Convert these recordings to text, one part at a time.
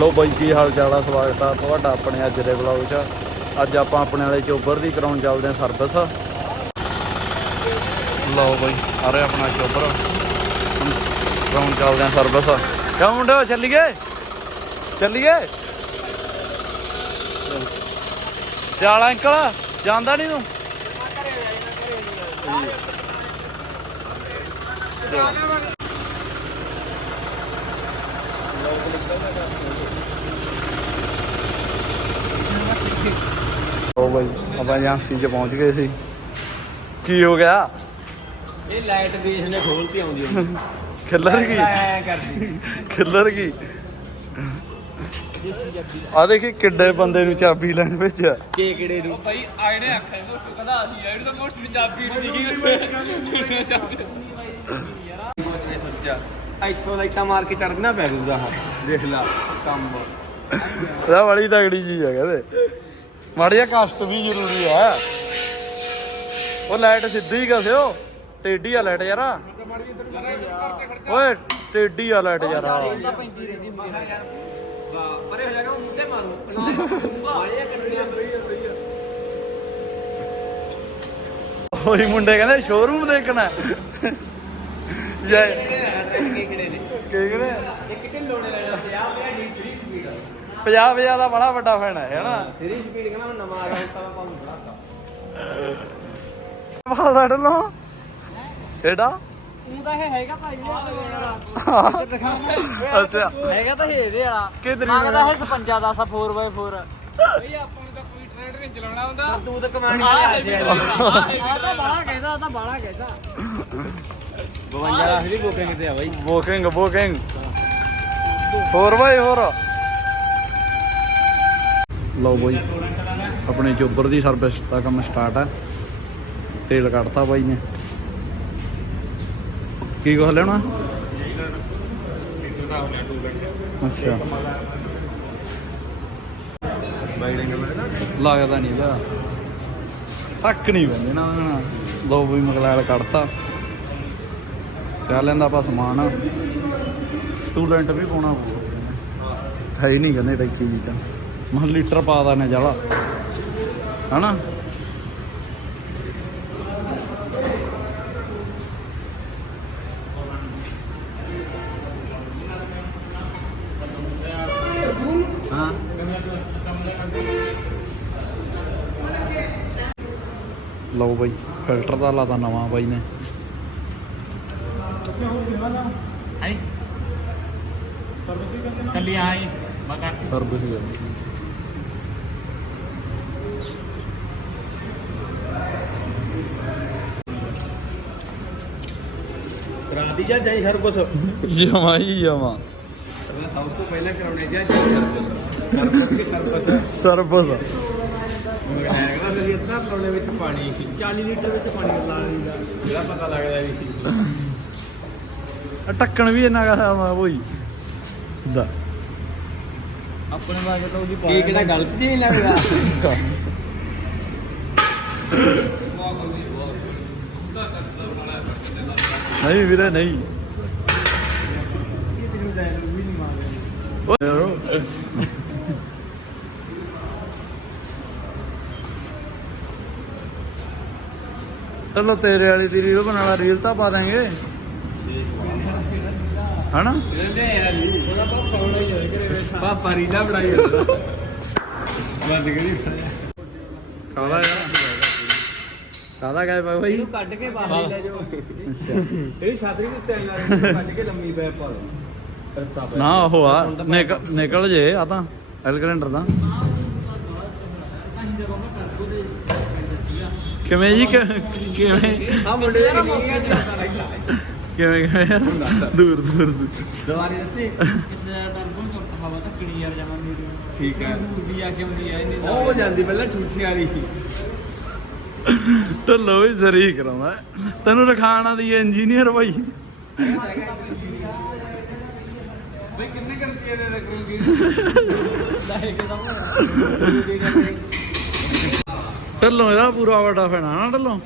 ਲੋ ਬਾਈ ਕੀ ਹਾਲ ਚਾਲ ਆ, ਸਵਾਗਤ ਆ ਤੁਹਾਡਾ ਆਪਣੇ ਅੱਜ ਦੇ ਵਲੌਗ 'ਚ। ਅੱਜ ਆਪਾਂ ਆਪਣੇ ਵਾਲੇ ਚੋਬਰ ਦੀ ਕਰਾਉਣ ਚੱਲਦੇ ਆ ਸਰਵਿਸ। ਲਓ ਬਾਈ, ਆ ਰਿਹਾ ਆਪਣਾ ਚੋਬਰ ਕਰਾਉਣ ਚੱਲਦੇ ਆ ਸਰਵਿਸ। ਕਿਉਂ ਮੁੰਡੇ ਚੱਲੀਏ? ਚੱਲੀਏ? ਚੱਲ ਅੰਕਲ, ਜਾਂਦਾ ਨਹੀਂ ਤੂੰ? ਉਹ ਬਾਈ ਆਪਾਂ ਏਜੰਸੀ 'ਚ ਪਹੁੰਚ ਗਏ ਸੀ। ਕੀ ਹੋ ਗਿਆ? ਇਹ ਲਾਈਟ ਵੀ ਇਸਨੇ ਖੋਲਤੀ ਆਉਂਦੀ ਹੈ ਖਿੱਲਰ ਗਈ ਐ ਕਰਦੀ। ਖਿੱਲਰ ਗਈ ਆ ਦੇਖੀ ਕਿੱਡੇ ਬੰਦੇ ਨੂੰ ਚਾਬੀ ਲੈਣ ਭੇਜਿਆ ਕੇਕੜੇ ਨੂੰ। ਭਾਈ ਆਇਨੇ ਆਖਿਆ ਮੋਟੂ ਕਹਿੰਦਾ ਅਸੀਂ ਆਇਨੇ ਤਾਂ ਮੋਟੂ ਨੂੰ ਚਾਬੀ ਨਹੀਂ ਚਾਬੀ ਸੋਚਿਆ ਇੱਥੋਂ ਲਾਈਟਾਂ ਮਾਰ ਕੇ ਚੜਨਾ ਪੈ ਦੂਗਾ ਦੇਖ ਲਾ ਕੰਮ। ਇਹਦਾ ਬੜੀ ਤਗੜੀ ਚੀਜ਼ ਹੈ ਕਹਿੰਦੇ। ਮਾੜੀ ਜਿਹਾ ਕਸ਼ਟ ਵੀ ਜ਼ਰੂਰੀ ਹੈ ਉਹ ਲਾਈਟ ਸਿੱਧੀ ਕਸਿਓ। ਟੇਢੀ ਆ ਲਾਈਟ ਯਾਰਾ। ਓਏ ਟੇਢੀ ਆ ਲਾਈਟ ਯਾਰਾ। ਪੈਂਦੀ ਰਹਿੰਦੀ ਯਾਰ ਪਰੇ ਹੋ ਜਾਗਾ ਮੁੱਢੇ ਮਾਰੂ। ਹੋਈ ਮੁੰਡੇ ਕਹਿੰਦੇ ਸ਼ੋਰੂਮ ਦੇਖਣਾ ਜੈ ਕੇਕੜੇ ਨੇ? ਕੀ ਕਹਿੰਦੇ ਇੱਕ ਢਿੱਲੋਂ ਨੇ ਲੈ ਜਾਂਦੇ ਆ ਪਿਆ ਜੀ 3 ਸਪੀਡ 50 50 ਦਾ ਬੜਾ ਵੱਡਾ ਫੈਨ ਹੈ ਹੈਨਾ? 3 ਸਪੀਡ ਕਹਿੰਦਾ ਹੁਣ ਨਵਾਂ ਆ ਗਿਆ ਤਾਂ ਮੈਂ ਪਾਉਂ ਬੜਾਤਾ ਵਾਲਾ ਡਲੋ ਕਿਹੜਾ ਤੂੰ ਤਾਂ ਇਹ ਹੈਗਾ ਭਾਈ ਅੱਛਾ। ਹੈਗਾ ਤਾਂ ਇਹਦੇ ਵਾਲਾ ਕਿਧਰ ਮੰਗਦਾ ਹੈ 55 ਦਾ 4x4 ਭਾਈ ਆਪਾਂ ਨੂੰ ਤਾਂ ਕੋਈ ਟ੍ਰੈਡ ਨਹੀਂ ਚਲਾਉਣਾ ਹੁੰਦਾ। ਤੂੰ ਤਾਂ ਕਮਾਂਡ ਵਾਲੇ ਆ ਤਾਂ ਬਾਲਾ ਕਹਿੰਦਾ ਆ ਤਾਂ ਬਾਲਾ ਕਹਿੰਦਾ। 52 ਲੱਖ ਦੀ ਬੁਕਿੰਗ ਤੇ ਆ ਬਾਈ। Booking booking. ਹੋਰ ਬਾਈ ਹੋਰ ਲਓ ਬਾਈ, ਆਪਣੇ ਚੋਬਰ ਦੀ ਸਰਵਿਸ ਦਾ ਕੰਮ ਸਟਾਰਟ ਆ। ਤੇਲ ਕੱਢਤਾ ਬਾਈ ਨੇ। ਕੀ ਕੁਛ ਲੈਣਾ? ਅੱਛਾ। ਲੱਗਦਾ ਨਹੀਂ ਇਹਦਾ ਹੱਕ ਨਹੀਂ ਬੰਦੇ ਨਾ ਉਹਦੇ ਨਾਲ ਲਓ ਬਈ ਮਗਲਾਲ ਕੱਢਤਾ। ਚੱਲ ਲੈਂਦਾ ਆਪਾਂ ਸਮਾਨ ਸਟੂਡੈਂਟ ਵੀ ਪਾਉਣਾ ਪਊਗਾ। ਹੈ ਨਹੀਂ ਕਹਿੰਦੇ ਟੈਕੀ ਜੀ ਤਾਂ ਮਹ ਲੀਟਰ ਪਾ ਦਾਨੇ ਜਾਲਾ ਹਨਾ? ਹਾਂ। ਲਓ ਬਾਈ ਫਿਲਟਰ ਦਾ ਲਾਤਾ ਨਵਾਂ ਬਾਈ ਨੇ। ਹਾਈ ਕੱਲੀ ਆਈ। ਮਗਾ ਸਰਵਿਸ ਹੀ ਕਰਾਦੀ ਜਾਂ ਜਾਈ ਸਰ ਕੁਛ? ਜਮਾ ਹੀ ਜਮਾ ਸਭ ਤੋਂ ਪਹਿਲਾਂ ਕਰਾਉਣੇ ਜਾਂ ਜਾਈ ਸਰਵਿਸ ਦੀ ਸਰਵਿਸ ਸਰਵਿਸ ਹੈਗਾ ਸੀ ਇੱਧਰ ਲਾਉਣੇ ਵਿੱਚ ਪਾਣੀ 40 ਲੀਟਰ ਵਿੱਚ ਪਾਣੀ ਲਾ ਦਿੰਦਾ। ਜਿਹੜਾ ਪਤਾ ਲੱਗਦਾ ਵੀ ਸੀ। ਟੱਕਣ ਵੀ ਇੰਨਾ ਕਾ ਮਾ ਹੋਈ ਦਾ ਆਪਣੇ ਵਾਗੇ ਤਾਂ ਉਹਦੀ ਕੀ ਕਿਹੜਾ ਗਲਤ ਜੀ ਨਹੀਂ ਲੱਗਦਾ। ਨਹੀਂ ਵੀਰੇ ਨਹੀਂ। ਯਾਰੋ। ਚਲੋ ਤੇਰੇ ਵਾਲੀ ਦੀ ਰੀਲ ਬਣਾ ਲਾ ਰੀਲ ਤਾਂ ਪਾ ਦਾਂਗੇ। ਹਨਾ? ਪਾਪਾ ਰੀਲਾ ਬਣਾਈ ਜਾਂਦਾ। ਬੰਦ ਕਰੀ ਕਾਹਦਾ ਯਾਰ। ਕਾਹਦਾ ਗਏ ਪਾ ਭਾਈ ਇਹਨੂੰ ਕੱਢ ਕੇ ਬਾਹਰ ਲੈ ਜਾਓ। ਇਹ ਛਾਤਰੀ ਦੇ ਉੱਤੇ ਆਈ ਲਾ ਕੱਢ ਕੇ ਲੰਮੀ ਪੈ ਪਾ ਦੋ ਰੱਸਾ ਪੈ ਨਾ ਉਹ ਆ ਨਿਕਲ ਨਿਕਲ ਜੇ ਆ ਤਾਂ ਐਲ ਕੈਲੰਡਰ ਦਾ ਕਿਵੇਂ ਜੀ? ਕਿ- ਕਿਵੇਂ? ਆ ਮੁੰਡੇ ਦੇ ਕਿੰਨੀ ਕਿਵੇਂ ਕਿਵੇਂ? ਯਾਰ? ਦੂਰ ਦੂਰ ਦੂਰ। ਦੁਬਾਰੇ ਦੱਸੀ। ਕਿਸੇ ਟਰਬੋ ਤੋਂ ਹਵਾ ਤਾਂ ਕਿਣੀ ਯਾਰ ਜਾਵਾਂ ਮੇਰੀ ਠੀਕ ਹੈ। ਵੀ ਆ ਕੇ ਹੁੰਦੀ ਆ ਇਹਨੇ ਉਹ ਜਾਂਦੀ ਪਹਿਲਾਂ ਠੂਠੀ ਵਾਲੀ। ਢੱਲੋ ਵੀ ਸਰੀ ਕਰਾਉਂਦਾ ਤੈਨੂੰ ਰਖਾਣਾ ਦੀ ਇੰਜੀਨੀਅਰ ਭਾਈ ਬਈ ਕਿੰਨੇ ਕਰ ਰੁਪਏ ਦੇ ਰੱਖੂਗੀ ਲਾਏ ਕੇ ਸਾਹਮਣੇ ਢੱਲੋਂ ਇਹਦਾ ਪੂਰਾ ਵੱਡਾ ਫੈਨਾ ਨਾ ਢੱਲੋਂ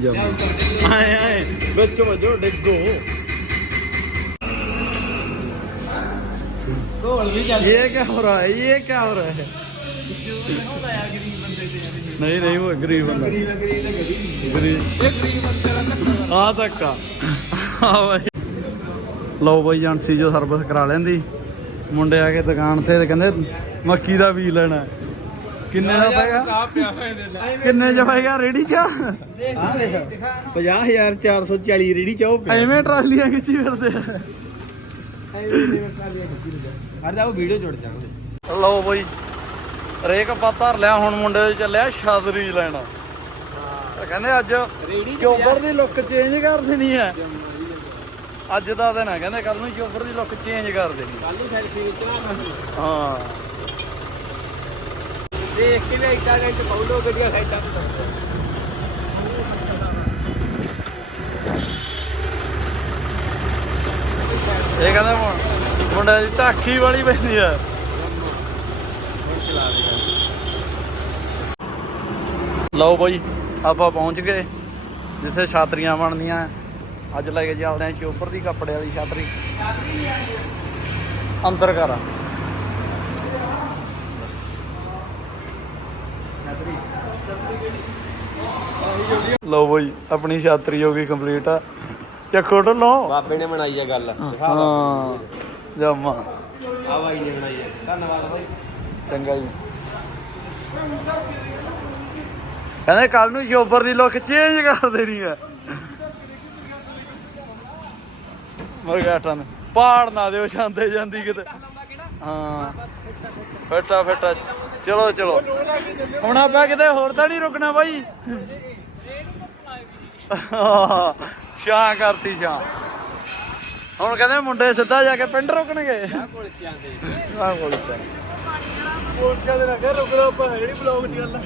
ਜਮ ਆਏ ਆਏ ਬੱਚੋ ਵਜੋ ਡਿੱਗੋ ਢੋਲ ਵੀ ਚੱਲ ये क्या हो रहा है ये क्या हो रहा है ਨਹੀਂ ਨਹੀਂ ਉਹ ਗਰੀਬ ਬੰਦਾ। ਗਰੀਬ। ਗਰੀਬ ਆ। ਆ ਬਾਈ ਲਓ ਬਾਈ ਏਜੰਸੀ ਜੋ ਸਰਵਿਸ ਕਰਾ ਲੈਂਦੀ। ਮੁੰਡੇ ਆ ਕੇ ਦੁਕਾਨ ਤੇ ਤੇ ਕਹਿੰਦੇ ਮੱਕੀ ਦਾ ਵੀ ਲੈਣਾ। ਕਿੰਨੇ ਦਾ ਪੈਗਾ ਕਿੰਨੇ ਚ ਪੈਗਾ ਰੇੜੀ ਚ? ਐਵੇਂ ਟਰਾਲੀਆਂ ਖਿੱਚੀ ਫਿਰਦੇ ਐਵੇਂ ਲਓ ਬਾਈ ਰੇਕ ਪਾਤਰ ਲਿਆ ਹੁਣ ਮੁੰਡੇ ਦੇ ਚੱਲਿਆ ਛਾਦਰੀ ਲੈਣਾ। ਤੇ ਕਹਿੰਦੇ ਅੱਜ ਚੋਬਰ ਦੀ ਲੁੱਕ ਚੇਂਜ ਕਰ ਦੇਣੀ ਹੈ। ਅੱਜ ਦਾ ਦਿਨ ਹੈ ਕਹਿੰਦੇ ਕੱਲ ਨੂੰ ਚੋਬਰ ਦੀ ਲੁੱਕ ਚੇਂਜ ਕਰ ਦੇਣੀ। ਕੱਲ ਨੂੰ ਸੈਲਫੀ ਖਿੱਚਣਾ ਹਾਂ। ਦੇਖ ਕੇ ਵੀ ਇੱਦਾਂ ਦੇ ਪਾਉਲੋ ਗੱਡੀਆਂ ਸਾਈਡਾਂ ਤੇ ਇਹ ਕਹਿੰਦੇ ਮੁੰਡੇ ਦੀ ਧਾਖੀ ਵਾਲੀ ਪੈਂਦੀ ਆ ਲਓ ਬਾਈ ਆਪਾਂ ਪਹੁੰਚ ਗਏ ਜਿੱਥੇ ਛਾਤਰੀਆਂ ਬਣਦੀਆਂ। ਅੱਜ ਲੈ ਕੇ ਚੱਲਦੇ ਆਂ ਚੋਪਰ ਦੀ ਕੱਪੜੇ ਵਾਲੀ ਛਾਤਰੀ। ਅੰਦਰ ਕਰ। ਲਓ ਬਾਈ ਆਪਣੀ ਛਾਤਰੀ ਹੋ ਗਈ ਕੰਪਲੀਟ ਆ ਚੱਕੋ ਢੋਲੋ। ਬਾਬੇ ਨੇ ਬਣਾਈ ਆ ਗੱਲ। ਹਾਂ ਜਮਾ। ਆ ਬਾਈ ਨੇ ਬਣਾਈ ਆ। ਧੰਨਵਾਦ ਬਾਈ। ਚੰਗਾ ਜੀ। ਕਹਿੰਦੇ ਕੱਲ ਨੂੰ ਜੋਬਰ ਦੀ ਲੁੱਕ ਚੇਂਜ ਕਰ ਦੇਣੀ ਹੈ ਮਰਗਾਟਾਂ ਨੇ। ਪਾੜ ਨਾ ਦਿਓ ਜਾਂਦੇ ਜਾਂਦੀ ਕਿਤੇ। ਹਾਂ। ਫਟਾ ਫਟਾ। ਚਲੋ ਚਲੋ। ਹੁਣ ਆਪਾਂ ਕਿਤੇ ਹੋਰ ਤਾਂ ਨਹੀਂ ਰੁਕਣਾ ਬਾਈ। ਸ਼ਾਂ ਕਰਤੀ ਸ਼ਾਂ ਹੁਣ ਕਹਿੰਦੇ ਮੁੰਡੇ ਸਿੱਧਾ ਜਾ ਕੇ ਪਿੰਡ ਰੁਕਣਗੇ। ਕੋਲ ਚਾਂਦੇ ਆਹ ਕੋਲ ਚਾ ਕੋਲ ਚਾਂਦੇ ਨਾ ਕਰ ਰੁਕ ਰੋ ਆਪਾਂ ਜਿਹੜੀ ਬਲੌਗ ਦੀ ਗੱਲ